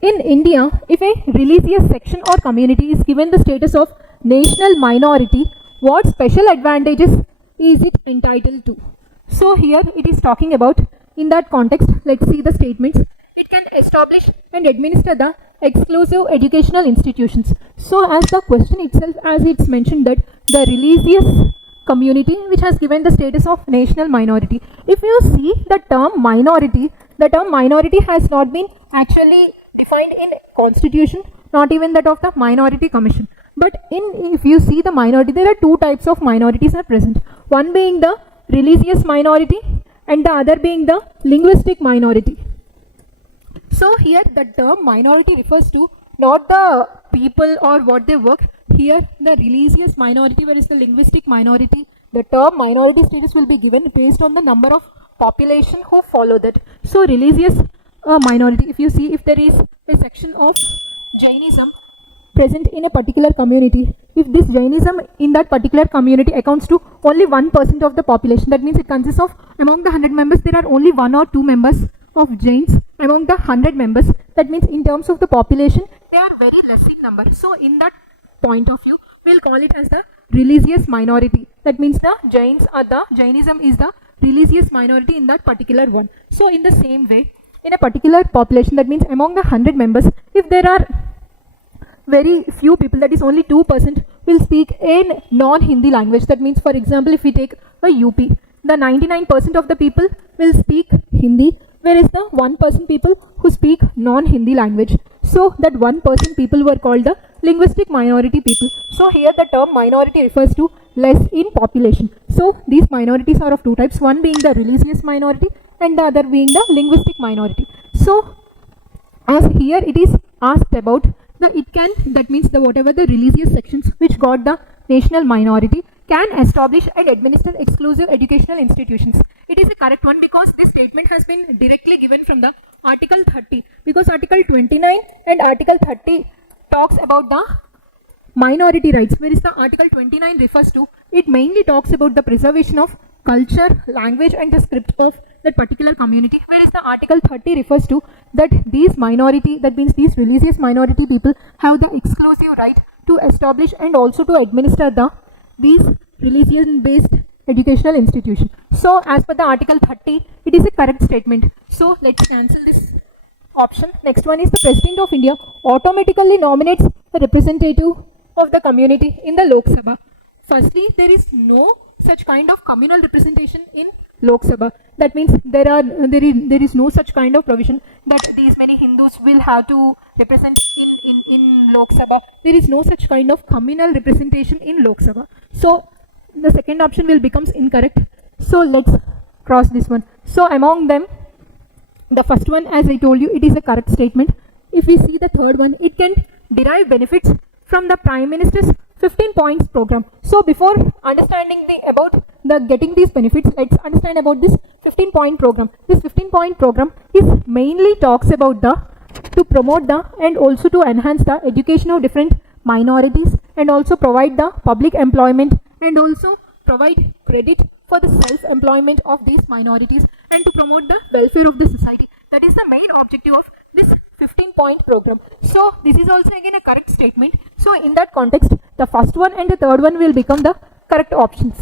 In India, if a religious section or community is given the status of national minority, what special advantages is it entitled to? So here it is talking about, in that context, let's see the statements. It can establish and administer the exclusive educational institutions. So as the question itself, as it's mentioned that the religious community which has given the status of national minority. If you see the term minority has not been actually defined in constitution, not even that of the minority commission. But if you see the minority, there are two types of minorities are present. One being the religious minority and the other being the linguistic minority. So here the term minority refers to not the people or what they work. Here the religious minority, whereas the linguistic minority, the term minority status will be given based on the number of population who follow that. So religious minority, if you see, if there is a section of Jainism present in a particular community, if this Jainism in that particular community accounts to only 1% of the population, that means it consists of, among the 100 members, there are only 1 or 2 members of Jains among the 100 members. That means in terms of the population, they are very less in number. So in that point of view, we'll call it as the religious minority. That means the Jains or the Jainism is the religious minority in that particular one. So in the same way, in a particular population, that means among the 100 members, if there are very few people, that is only 2%, will speak in non-Hindi language. That means, for example, if we take a UP, the 99% of the people will speak Hindi, whereas the 1% people who speak non-Hindi language. So that 1% people were called the linguistic minority people. So here the term minority refers to less in population. So these minorities are of two types, one being the religious minority and the other being the linguistic minority. So as here it is asked about that means the whatever the religious sections which got the national minority can establish and administer exclusive educational institutions. It is a correct one because this statement has been directly given from the Article 30, because Article 29 and Article 30 talks about the minority rights, whereas the Article 29 refers to, it mainly talks about the preservation of culture, language and the script of that particular community, whereas the Article 30 refers to that these minority, that means these religious minority people have the exclusive right to establish and also to administer these religion-based educational institution. So as per the Article 30, it is a correct statement. So let's cancel this option. Next one is the President of India automatically nominates a representative of the community in the Lok Sabha. Firstly, there is no such kind of communal representation in Lok Sabha. That means there is no such kind of provision that these many Hindus will have to represent in Lok Sabha. There is no such kind of communal representation in Lok Sabha. So the second option will becomes incorrect. So let's cross this one. So among them, the first one, as I told you, it is a correct statement. If we see the third one, it can derive benefits from the Prime Minister's 15 points program. So before understanding about getting these benefits, let's understand about this 15-point program. This 15-point program is mainly talks about to promote and also to enhance the education of different minorities and also provide the public employment and also provide credit for the self-employment of these minorities and to promote the welfare of the society. That is the main objective of this 15-point program. So this is also again a correct statement. So in that context, the first one and the third one will become the correct options.